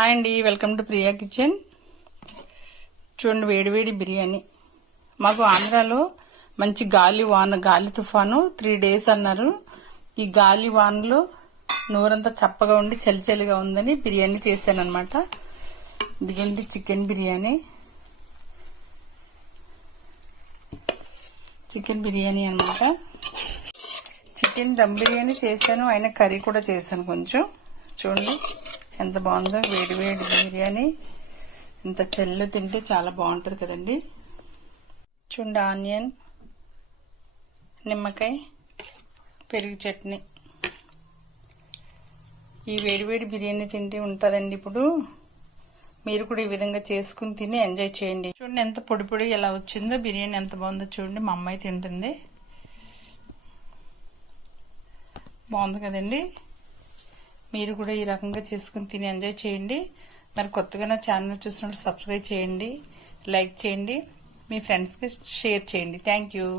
Hi అండి, welcome to Priya kitchen. చూడండి, వేడివేడి బిర్యానీ. మాకు ఆంధ్రాలో మంచి గాలి తుఫాను 3 days అన్నారు. ఈ గాలి వానలో నోరంతా చప్పగా ఉండి చలి చలిగా ఉందని బిర్యానీ చేశాను అనమాట. ఇదిగోండి చికెన్ బిర్యానీ అనమాట. చికెన్ దమ్ బిర్యానీ చేశాను, అయినా కర్రీ కూడా చేశాను కొంచెం. చూడండి ఎంత బాగుందో వేడి వేడి బిర్యానీ. ఇంత చల్లు తింటే చాలా బాగుంటుంది కదండి. చూడండి, ఆనియన్, నిమ్మకాయ, పెరుగు చట్నీ. ఈ వేడివేడి బిర్యానీ తింటే ఉంటుందండి. ఇప్పుడు మీరు కూడా ఈ విధంగా చేసుకుని తిని ఎంజాయ్ చేయండి. చూడండి ఎంత పొడి పొడి ఎలా వచ్చిందో బిర్యానీ, ఎంత బాగుందో చూడండి. మా అమ్మాయి తింటుంది, బాగుంది కదండి. మీరు కూడా ఈ రకంగా చేసుకుని తిని ఎంజాయ్ చేయండి. మరి కొత్తగా నా ఛానల్ చూసినప్పుడు సబ్స్క్రైబ్ చేయండి, లైక్ చేయండి, మీ ఫ్రెండ్స్కి షేర్ చేయండి. Thank you.